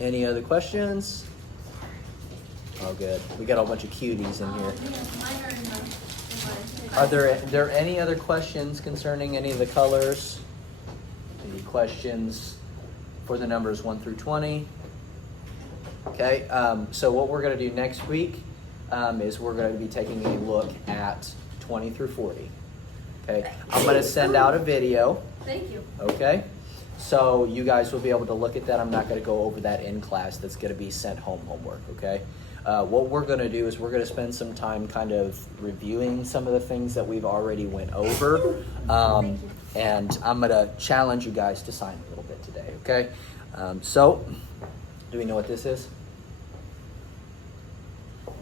Any other questions? Oh, good. We got a bunch of cuties in here. Are there any other questions concerning any of the colors? Any questions for the numbers 1 through 20? Okay, so what we're going to do next week is we're going to be taking a look at 20 through 40. Okay, I'm going to send out a video. Thank you. Okay, so you guys will be able to look at that. I'm not going to go over that in class. That's going to be sent home homework. Okay, what we're going to do is we're going to spend some time kind of reviewing some of the things that we've already went over, and I'm going to challenge you guys to sign a little bit today. Okay, so do we know what this is? You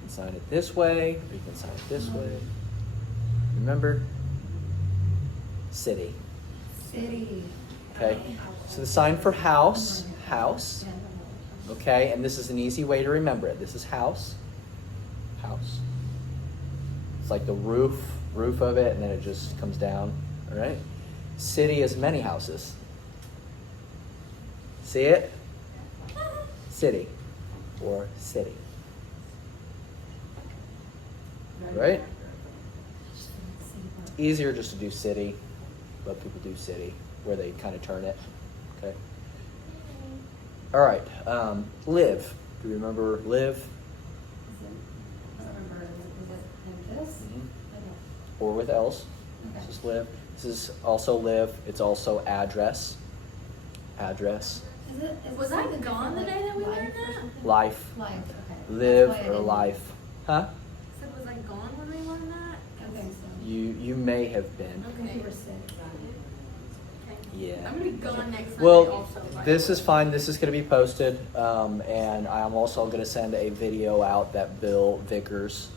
can sign it this way, or you can sign it this way. Remember? City. City. Okay, so the sign for house, house. Okay, and this is an easy way to remember it. This is house, house. It's like the roof of it, and then it just comes down, all right? City is many houses. See it? City, or city. Right? It's easier just to do city, but people do city, where they kind of turn it, okay? All right, live. Do you remember live? I don't remember. Is it this? Mm-hmm. Or with else. Okay. This is live. This is also live. It's also address. Address. Was I gone the day that we learned that? Life. Life, okay. Live That's why I or didn't- life. Huh? So was I gone when we learned that? I think so. You may have been. Okay. You were sick. Yeah. I'm gonna be gone next Sunday Well, also. this is fine. This is going to be posted, and I'm also going to send a video out that Bill Vickers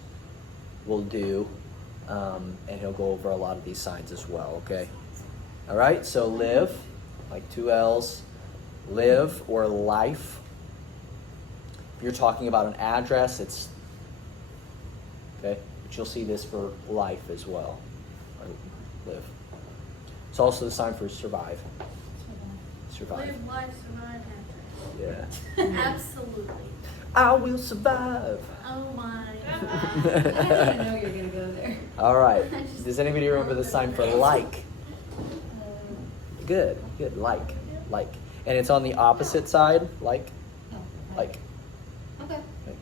will do, and he'll go over a lot of these signs as well. Okay. All right. So live, like 2 L's, live or life. If you're talking about an address, it's okay. But you'll see this for life as well. Or live. It's also the sign for survive. Survive. Live, life, survive, Yeah. happy. Absolutely. I will survive. Oh my I God. didn't even know you were gonna go there. All right. Does anybody remember the sign for like? Good. Good. Like. And it's on the opposite side. Like. Like. Okay. Like.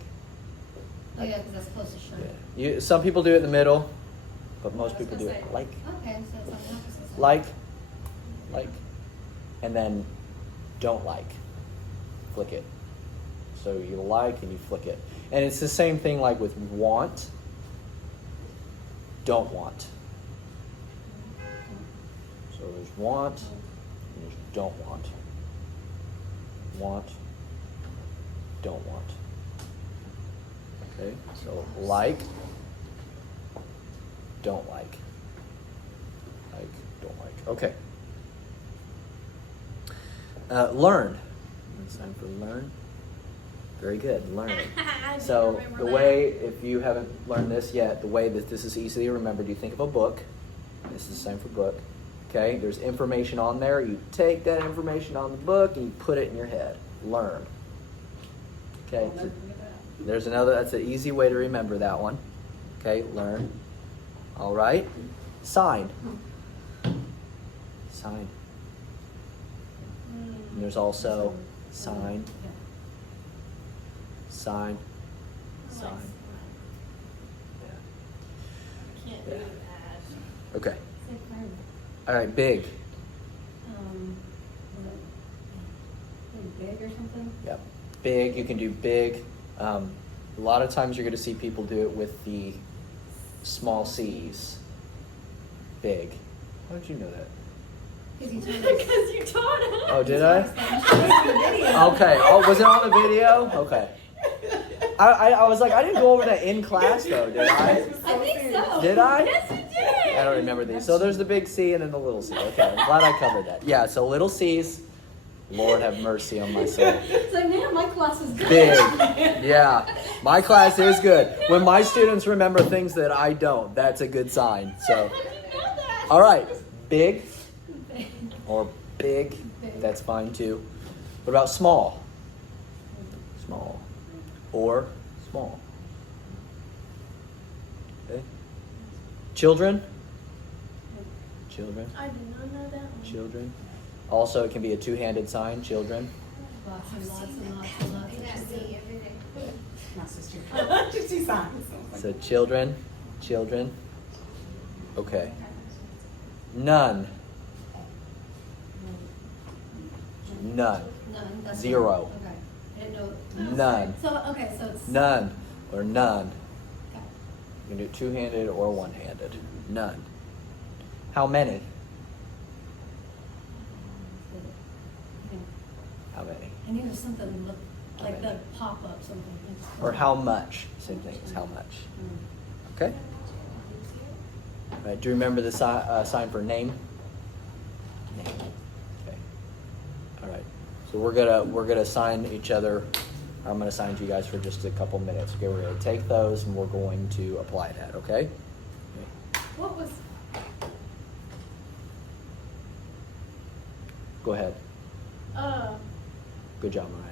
Oh yeah, because that's close to shore. Yeah. Some people do it in the middle, but most people do it like. Okay, so it's on the opposite side. Like. And then don't like. Flick it. So you like and you flick it. And it's the same thing like with want. Don't want. So there's want and there's don't want. Want, don't want. Okay, so like, don't like. Like, don't like. Okay. Learn. It's time for learn. Very good, learn. So the way, if you haven't learned this yet, the way that this is easily remembered, you think of a book. This is the same for book. Okay, there's information on there. You take that information on the book and you put it in your head. Learn. Okay, so there's another, that's an easy way to remember that one. Okay, learn. All right, sign. Sign. And there's also sign. Sign. Sign. Yeah. Can't do that. Okay. Say fire. All right, big. Was it big or something? Yep. Big, you can do big. A lot of times you're going to see people do it with the small C's. Big. How did you know that? Because you told us. Because you taught us. Oh, did I? Video. Okay. Oh, was it on the video? Okay. I was like, I didn't go over that in class though, did I? I think so. Did I? Yes, you did. I don't remember these. So there's the big C and then the little c. Okay, I'm glad I covered that. Yeah, so little C's. Lord have mercy on my soul. It's like, man, my class is good. Big. Yeah. My class is good. When my students remember things that I don't, that's a good sign. So, How did you know that? all right. Big or Big, Big. that's fine too. What about small? Small. Or small. Okay. Children? Children. I did not know that one. Children. Also, it can be a two-handed sign, children. Lots and lots and lots and lots of children. My sister. She signs. So children, children. Okay. None. None. None. That's Zero. Okay. I didn't know. None. So, okay, so it's. None or none. Okay. You can do two-handed or one-handed. None. How many? How many? I knew there was something like many? the pop-up something. Or how much? Same thing as how much. Okay. All right. Do you remember the sign for name? Name. Okay. All right. So we're gonna sign each other. I'm gonna sign to you guys for just a couple minutes. Okay. We're gonna take those and we're going to apply that. Okay. What was? Go ahead. Good job, Mariah.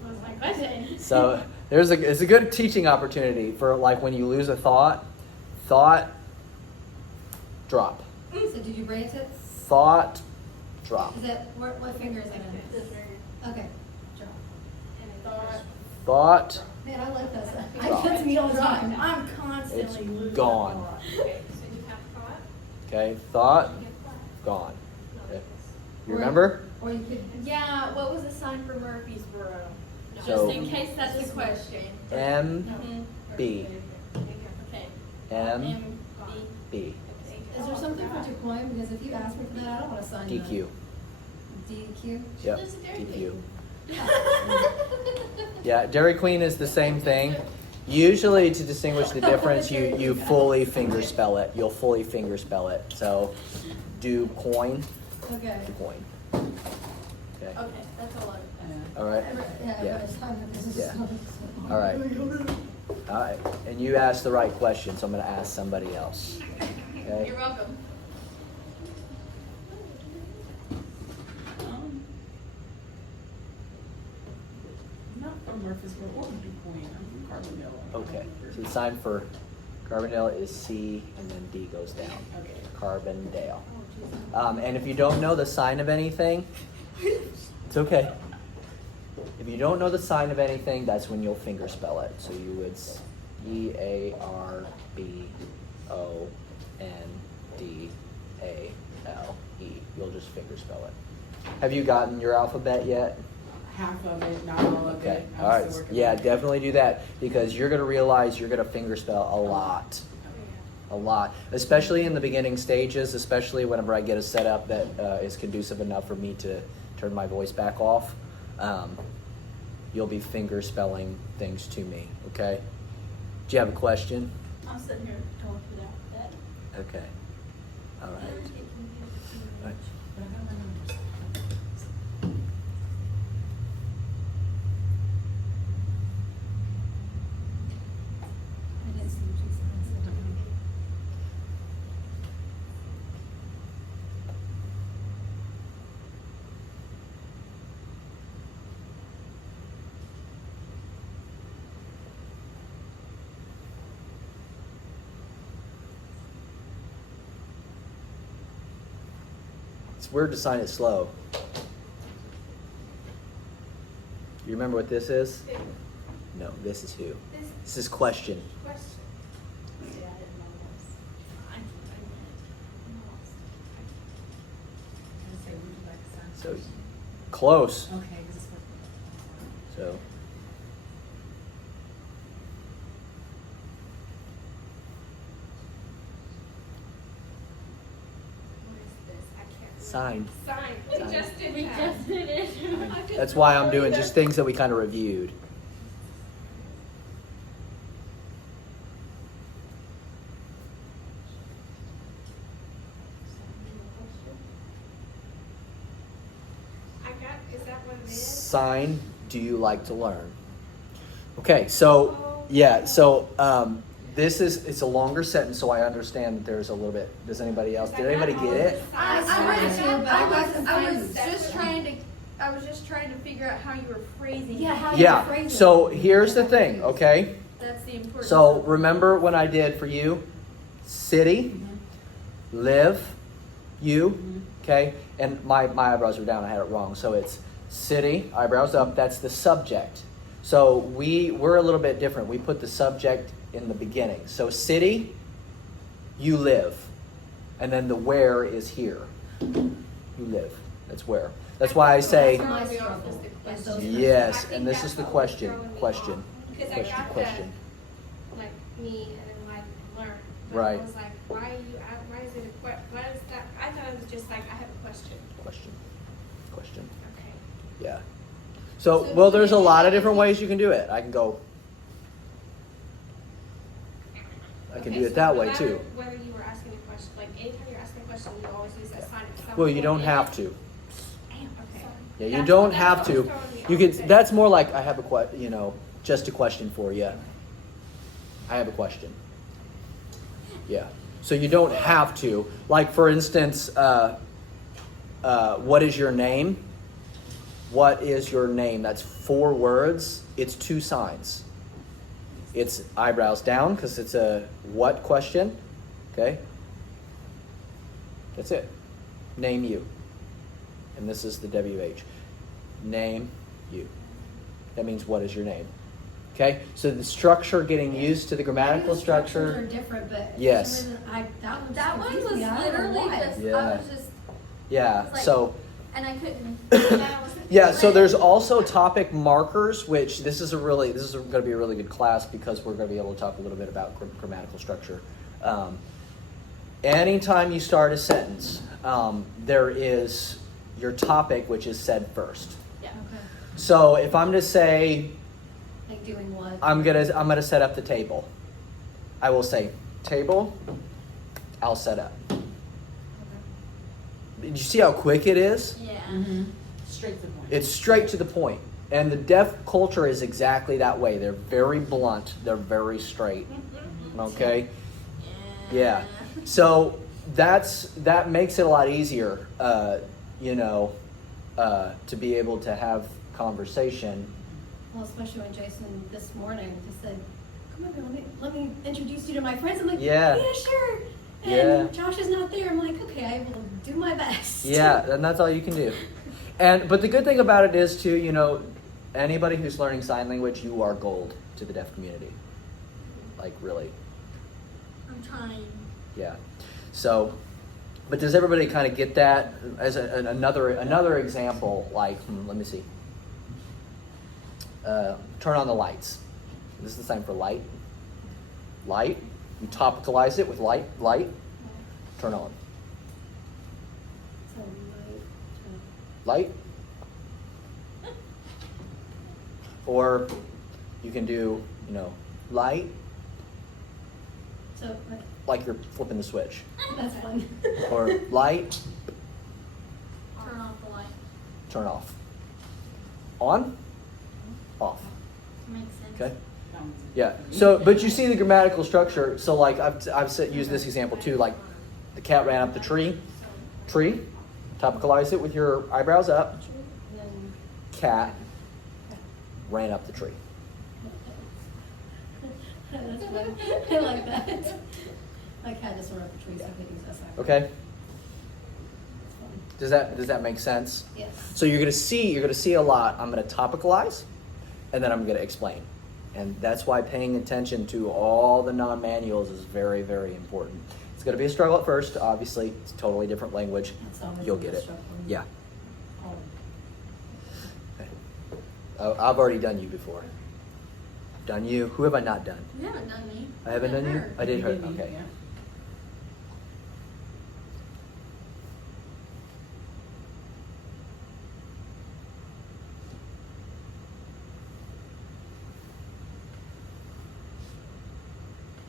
What was my question? So it's a good teaching opportunity for like when you lose a thought, drop. So did you branch it? Thought, drop. Is that what finger is it in? Okay. Drop. Thought, Man, I like that. I Drop. get to me all the time. I'm constantly it's losing gone. thought. Okay, thought, gone. Okay. You remember? Or you could. Yeah, what was the sign for Murfreesboro? So- Just in case that's the question. M, Mhm. B, Okay. M, M, B. B, Is there something for your coin? Because if you ask me for that, I don't want to sign DQ. that. DQ? Yep, lives in Dairy DQ. Yeah. Yeah, Dairy Queen is the same thing. Usually, to distinguish the difference, you fully finger spell it. You'll fully finger spell it. So, do coin, Okay. do coin. Okay. Okay, that's all I. All right. Yeah, Yeah. everybody's time because this is Yeah. so- All right. All right. And you asked the right question, so I'm going to ask somebody else. Okay. You're welcome. Not from Murfreesboro or DuPuis. I'm from Carbondale. Okay. So the sign for Carbondale is C, and then D goes down. Okay. Carbondale. And if you don't know the sign of anything, it's okay. If you don't know the sign of anything, that's when you'll finger spell it. So you would EARBONDALE. You'll just finger spell it. Have you gotten your alphabet yet? Half of it, not all of Okay. it. I'm All right. still working Yeah, on it. definitely do that because you're going to realize you're going to finger spell a lot. A lot, especially in the beginning stages, especially whenever I get a setup that is conducive enough for me to turn my voice back off. You'll be finger spelling things to me, okay? Do you have a question? I'm sitting here going through that. Okay. All right. All right. But I got my numbers. I didn't see what you signed, so- It's weird to sign it slow. You remember what this is? No, this is who. This is question. Question. Yeah, I didn't know this. I'm lost. I say, would you like to sign? So close. Okay, because it's what. So What is this? I can't read. sign. Sign. Sign. We just did it. That's why I'm doing just things that we kind of reviewed. Is that what it is? Sign, do you like to learn? Okay, so yeah, so it's a longer sentence, so I understand that there's a little bit. Does anybody else? Did anybody get it? I read it too, but I was just trying to figure out how you were phrasing. Yeah, how you Yeah. phrase it. So here's the thing, okay? That's the important. So remember when I did for you, city, live, you, okay? And my eyebrows were down, I had it wrong. So it's city, eyebrows up, that's the subject. So we're a little bit different. We put the subject in the beginning. So city, you live. And then the where is here. You live. That's where. That's why I say, My struggle is those yes, I and think this that's is the what was question, throwing me question, off, because I question, got question. that, like me and then like learn. But Right. I was like, why is it why is that? I thought it was just like, I have a question. Question. Okay. Yeah. So, well, there's a lot of different ways you can do it. I can go, I can Okay, do so it that no way matter too. Whether you were asking a question, like anytime you're asking a question, you always use that sign. At some Well, you don't point. have to. Damn, okay. Yeah, you That's don't what- have that's to. what was throwing me You off can, today. that's more like I have a just a question for you. I have a question. Yeah. So you don't have to. Like for instance, what is your name? What is your name? That's 4 words. It's 2 signs. It's eyebrows down because it's a what question. Okay. That's it. Name you. And this is the WH. Name you. That means what is your name? Okay? So the structure, getting used to the grammatical structures are structure. different, but Yes. for some reason, That one confused was me. I don't know literally why. just, Yeah. I was just, Yeah. It's like- So and I couldn't. yeah, so there's also topic markers, which this is going to be a really good class because we're going to be able to talk a little bit about grammatical structure. Anytime you start a sentence, there is your topic, which is said first. Yeah. Okay. So if I'm to say, Like doing what? I'm gonna set up the table, I will say table. I'll set up. Okay. Did you see how quick it is? Yeah. Mm-hmm. Straight to the point. It's straight to the point. And the deaf culture is exactly that way. They're very blunt. They're very straight. Okay? Yeah. So that makes it a lot easier, to be able to have conversation. Well, especially when Jason this morning just said, "Come on, let me introduce you to my friends." I'm like, Yeah. yeah, sure." And Yeah. Josh is not there. I'm like, okay, I will do my best. Yeah, and that's all you can do. But the good thing about it is too, anybody who's learning sign language, you are gold to the deaf community. Like really. I'm trying. Yeah. So, but does everybody kind of get that as another example? Like, let me see. Turn on the lights. This is the sign for light. Light. You topicalize it with light. Light. Turn on. So, Light. Or you can do, light, so like you're flipping the switch. that's fun. Or light, Turn off the light. turn off. On, off. Makes sense. Okay? Yeah. So, but you see the grammatical structure. So, like I've used this example too. Like, the cat ran up the tree. Tree. Topicalize it with your eyebrows up. And then, Cat ran up the tree. that's fun. I like that. My cat just went up the tree, so I could use that sign. Okay. That's fun. Does that make sense? Yes. So you're gonna see a lot. I'm gonna topicalize, and then I'm gonna explain, and that's why paying attention to all the non-manuals is very, very important. It's gonna be a struggle at first. Obviously, it's a totally different language. That's always You'll been get a it. struggle. Yeah. Oh. Okay. I've already done you before. I've done you. Who have I not done? You haven't done me. I haven't done you. Her. I did her. You did me, Okay. yeah.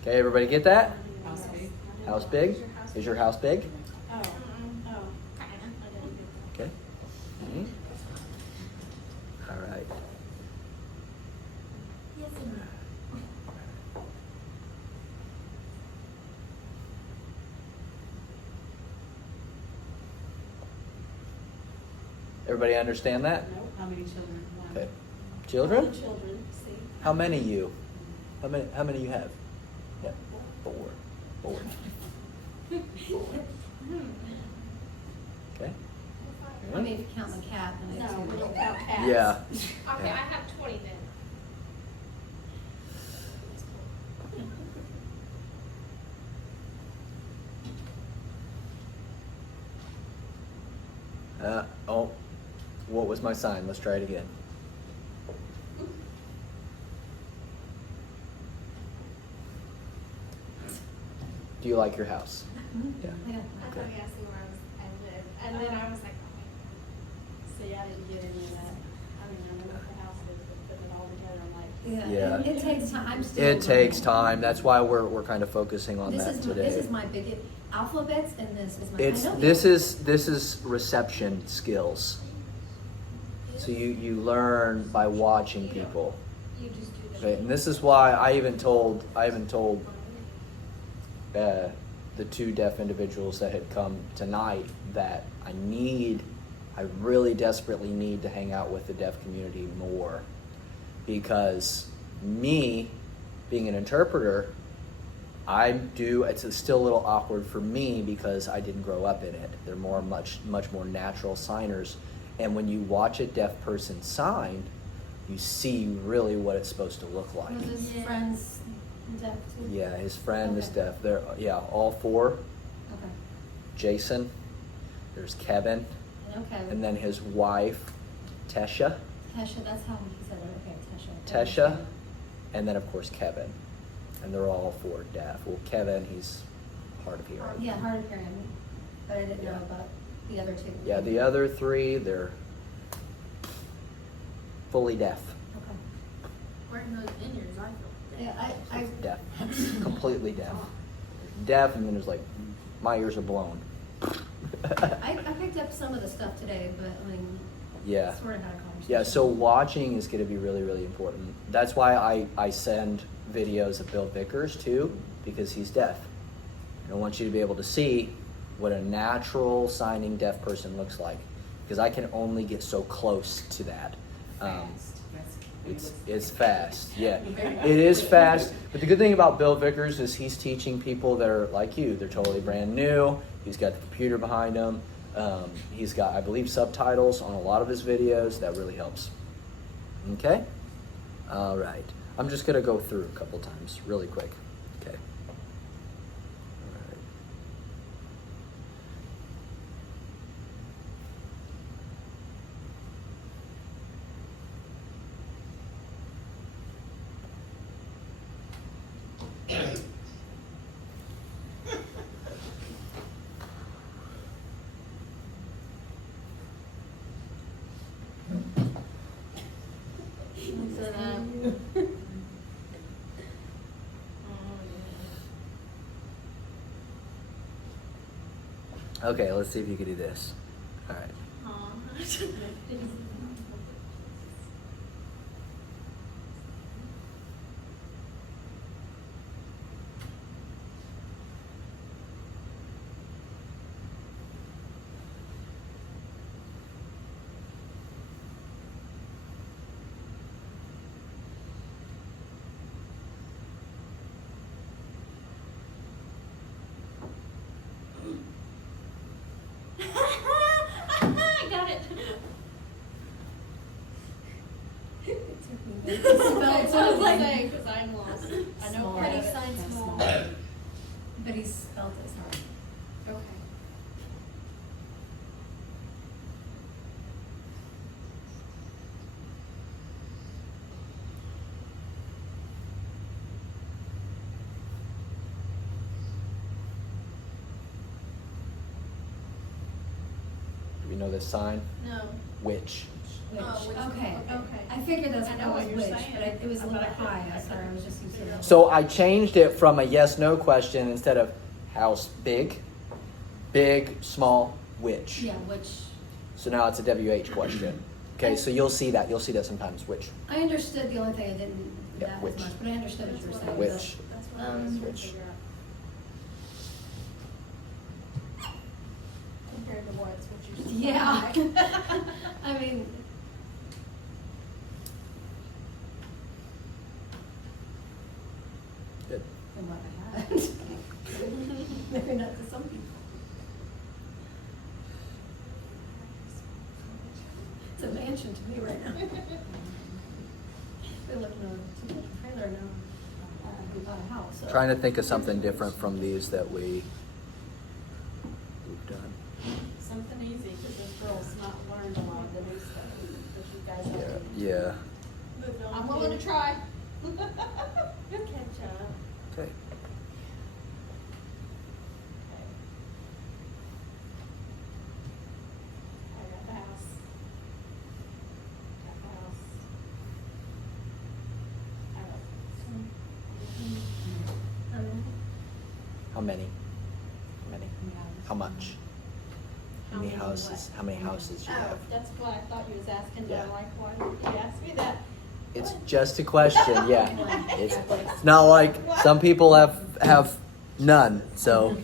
Okay, everybody get that? House big. House big? Is your house big? Oh. Okay. Mhm. All right. Yes and no. Everybody understand that? No, how many children? One. Okay. Children? Children, see. How many you? How many you have? Yeah. 4. 4. Okay. I mean, if you count the cat, then it's No, we two. don't count cats. Yeah. Okay, Yeah. I have 20 then. Oh, what was my sign? Let's try it again. Do you like your house? Yeah. Yeah. I thought you asked me where I live, and then I was like, oh See, I didn't get any of that. I mean, I know what the house is, but putting it all together, I'm like. Yeah, Yeah. it takes time. I'm still. It takes learning. time. That's why we're kind of focusing on This that is today. this is my big alphabets, and this is my. It's I know this the- is reception skills. So you learn by watching people. you just do the. Okay, and this is why I even told the 2 deaf individuals that had come tonight that I really desperately need to hang out with the deaf community more, because me being an interpreter, it's still a little awkward for me because I didn't grow up in it. They're much more natural signers, and when you watch a deaf person sign, you see really what it's supposed to look like. Was his Yeah. friends deaf too? Yeah, his friend is Okay. deaf. They're all 4. Okay. Jason, there's Kevin, Okay. and then his wife, Tesha, Tesha, that's how he said it. Okay, Tesha. Tesha, and then of course Kevin, and they're all 4 deaf. Well, Kevin, he's hard of hearing. Yeah, hard of hearing, but I didn't know Yeah. about the other 2. Yeah, the other 3, they're fully deaf. Okay. Right in those vineyards, I feel. Yeah, I Deaf, completely deaf. Deaf, and then there's like, my ears are blown. I picked up some of the stuff today, but I mean, Yeah. sort of had a conversation. Yeah, so watching is going to be really, really important. That's why I send videos of Bill Vickers too, because he's deaf. And I want you to be able to see what a natural signing deaf person looks like, because I can only get so close to that. Fast. That's- It's fast, yeah. It is fast, but the good thing about Bill Vickers is he's teaching people that are like you. They're totally brand new. He's got the computer behind him. He's got, I believe, subtitles on a lot of his videos. That really helps. Okay? All right. I'm just going to go through a couple times really quick. Okay. All right. Okay, let's see if you can do this. All right. I got it. It took me- Spelled it so sounds like- say, because I'm lost. I know Small. part of Pretty it. sign That's small. But he spelled it hard. Okay. Do we know this sign? No. Which? Which, Oh, which- okay. okay. I figured that's I what know was what you're which, saying, but it was a but little I bit couldn't- high. I Sorry, I was just used to that. So I changed it from a yes/no question instead of house big, small, which. Yeah, which, So now it's a WH question. Okay, so you'll see that. You'll see that sometimes. Which? I understood, the only thing I didn't, Yeah, that which. as much, but I understood what you were saying. Which. That's what I was trying to Which. figure out. Compared to what, it's what you're. Yeah. I mean, Good. from what I had. Maybe not to some people. It's a mansion to me right now. We live in a two-bedroom trailer now. We bought a house, so. Trying to think of something different from these that we've done. Something easy, because this girl's not learned a lot of the new stuff that you guys have. Yeah. I'm willing to try. You'll catch up. Okay. I got the house. Got the house. I got. How many? How many? How much? How many houses? How many houses you Oh, have? that's what I thought you was asking, Yeah. though, like, why did you ask me that? It's just a question, yeah. It's not like some people have none, so.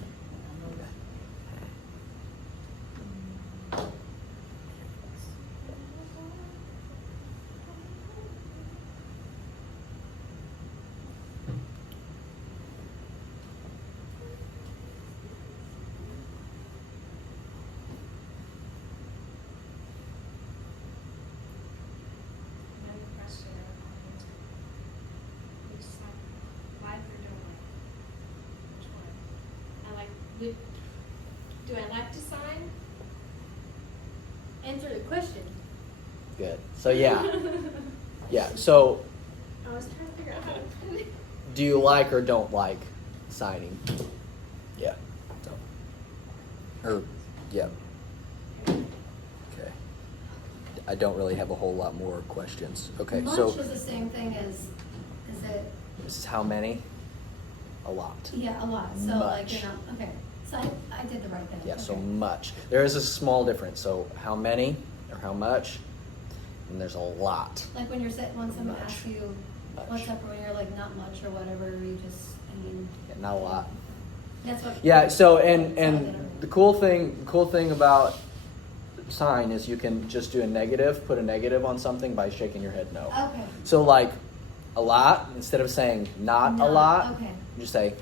Another question. Which side, like or don't like? Which one? I like, do I like to sign? Answer the question. Good. So yeah. Yeah. So I was trying to figure out how to put it. do you like or don't like signing? Yeah. So. Or yeah. Okay. I don't really have a whole lot more questions. Okay, Much so is the same thing as, is it, this is how many? A lot. yeah, a lot, so like, Much. okay, so I did the right thing. Yeah, so Okay. much. There is a small difference. So how many or how much? And there's a lot. Like when you're sitting, when someone Much. asks you, Much. what's up, or when you're like, not much or whatever, you just, I mean. Yeah, not a lot. That's what. Yeah, so So I and did the cool thing about sign is you can just do a negative, put a negative on something by shaking your head no. Okay. So like a lot, instead of saying not a Not, lot, okay. you just say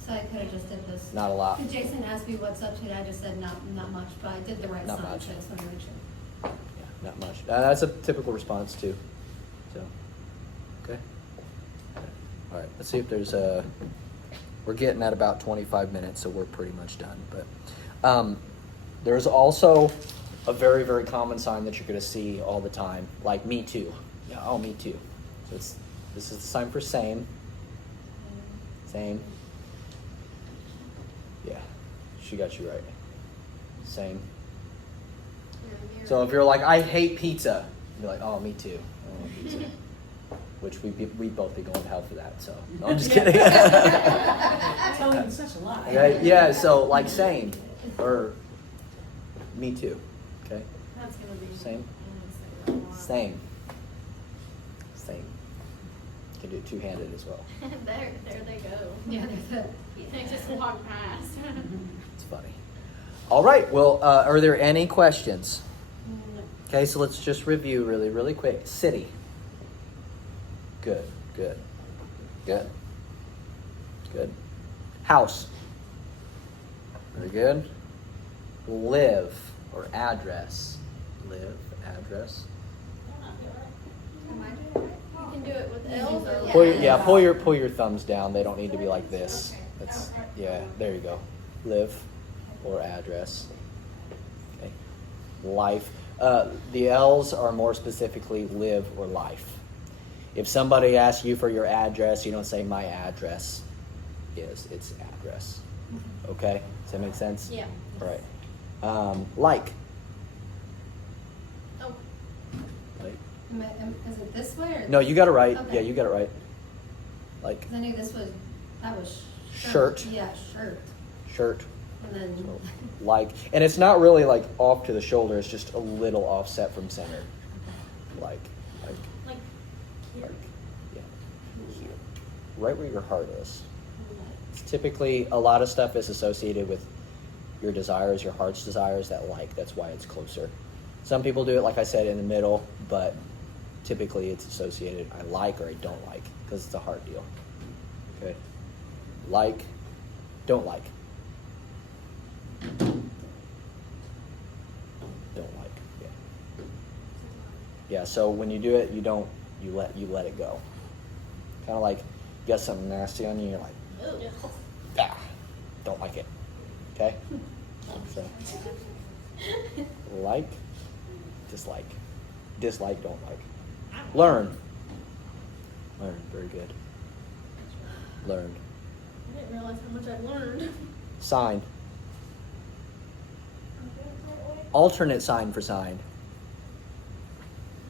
So I could have just did this. not a lot. Because Jason asked me what's up today, I just said not much, but I did the right Not sign, much. so I just want to make sure. Yeah, not much. That's a typical response too. So, okay. All right, let's see if there's a, we're getting at about 25 minutes, so we're pretty much done. But there's also a very, very common sign that you're going to see all the time, like me too. Yeah, oh, me too. So this is the sign for same. Same. Yeah, she got you right. Same. So if you're like, I hate pizza, you're like, oh, me too. I don't want pizza. Which we'd both be going to hell for that. So no, I'm just kidding. Telling you such a lie. Yeah. So like same or me too. Okay. That's gonna be. Same. I'm gonna say Same. Same. You can do it two-handed as well. a lot. There they go. Yeah, there's They just walk past. It's funny. All right. Well, are there any questions? a. Okay, so let's just review really, really quick. City. Good. House. Very good. Live or address. Live, address. Am I doing it right? You can do it with L's or. Pull your thumbs down. They don't need to be like this. Okay. That's there you go. Live or address. Okay. Life. The L's are more specifically live or life. If somebody asks you for your address, you don't say my address is. It's address. Okay? Does that make sense? Yeah. All right. Like. Oh, Like. Is it this way or? No, you got it right. Okay. Yeah, you got it right. Like. Because I knew that was Shirt. Yeah, shirt. Shirt. And then. So, like, and it's not really like off to the shoulder. It's just a little offset from center. Like, like here. yeah, here, right where your heart is. It's typically a lot of stuff is associated with your desires, your heart's desires. That's why it's closer. Some people do it, like I said, in the middle, but typically it's associated I like or I don't like because it's a hard deal. Okay. Like, don't like. Don't like. Yeah. Yeah, so when you do it, you let it go. Kind of like you got something nasty on you, you're like, ah, don't like it. Okay? So, like, dislike. Dislike, don't like. Learn. Learn, very good. Learn. I didn't realize how much I learned. Sign. Alternate sign for sign.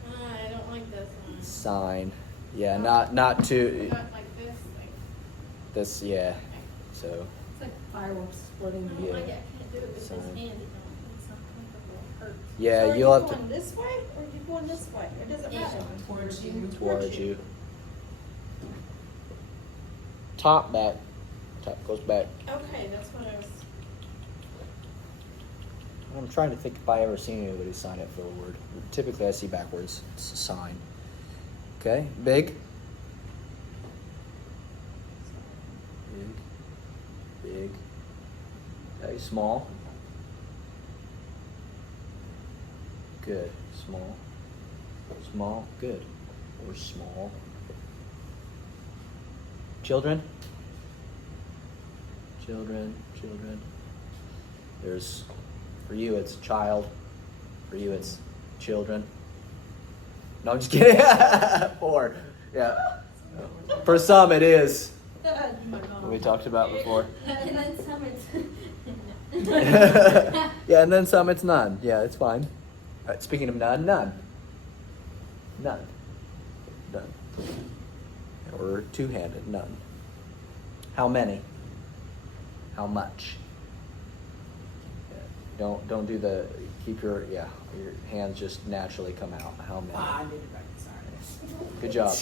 I don't like this one. Sign. Yeah, not to Not like this, like. this, yeah. So, It's like fireworks exploding. I don't like it. Yeah. I can't do it with this Sorry. hand. It's not comfortable. It hurts. yeah, So are you'll have you to going this way or are you going this way? It doesn't Yeah. matter. Towards you. towards you. Top back. Top goes back. Okay, that's what I was. I'm trying to think if I ever seen anybody sign it forward. Typically I see backwards. It's a sign. Okay, big. Big. Okay, small. Good. Small. Small. Good. Or small. Children. Children. There's, for you it's child. For you it's children. No, I'm just kidding. Four. Yeah. For some it is. We talked about before. And then some it's. Yeah, and then some it's none. Yeah, it's fine. All right, speaking of none. None. Or two-handed, none. How many? How much? Yeah. Don't do the, keep your hands just naturally come out. How many? I did it right, sorry. Good job.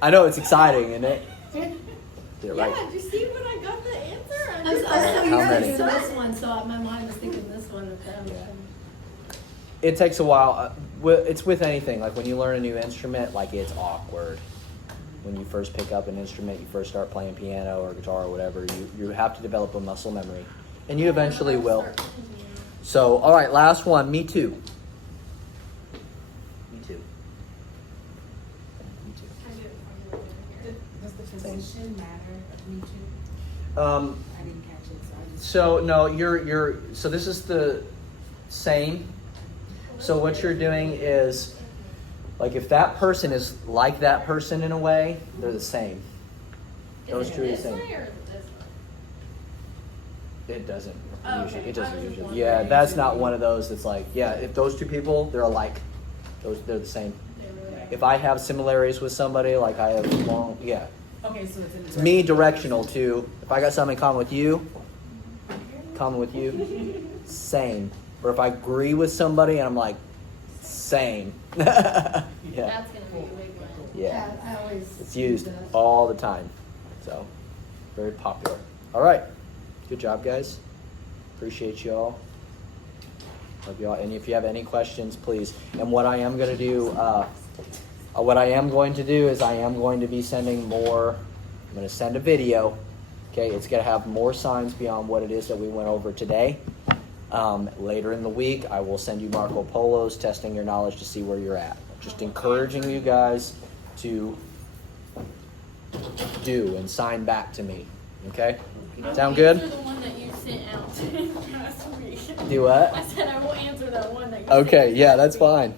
I know it's exciting, isn't it? Did it right. Yeah, did you see when I got the answer? I was so How used to many? do this one, so my mind was thinking this one. It takes a while. It's with anything. Like when you learn a new instrument, like it's awkward. When you first pick up an instrument, you first start playing piano or guitar or whatever, you have to develop a muscle memory. And you eventually will. So, all right, last one. Me too. Me too. Me too. Trying to do it before you were doing it here. Does the position matter of me too? I didn't catch it, so I just. So no, you're so this is the same. So what you're doing is, like if that person is like that person in a way, they're the same. Those two are the Is it same. this way or is it this way? It doesn't Oh, usually. okay. It doesn't I was just usually. wondering. Yeah, that's not one of those that's like, yeah, if those two people, they're alike. They're the same. If I have similarities with somebody, like I have long, yeah. Okay, so it's in the. It's me directional too. If I got something in common with you, same. Or if I agree with somebody and I'm like, same. Yeah. That's gonna be a big one. Yeah. I always. It's used do that. all the time. So, very popular. All right. Good job, guys. Appreciate you all. Love you all. And if you have any questions, please. And what I am going to do, is I am going to be sending more. I'm going to send a video. Okay, it's going to have more signs beyond what it is that we went over today. Later in the week, I will send you Marco Polos, testing your knowledge to see where you're at. Just encouraging you guys to do and sign back to me. Okay? Sound good? Answer the one that you sent out last week. Do what? I said I will answer that one that you Okay, sent yeah, last that's week. fine.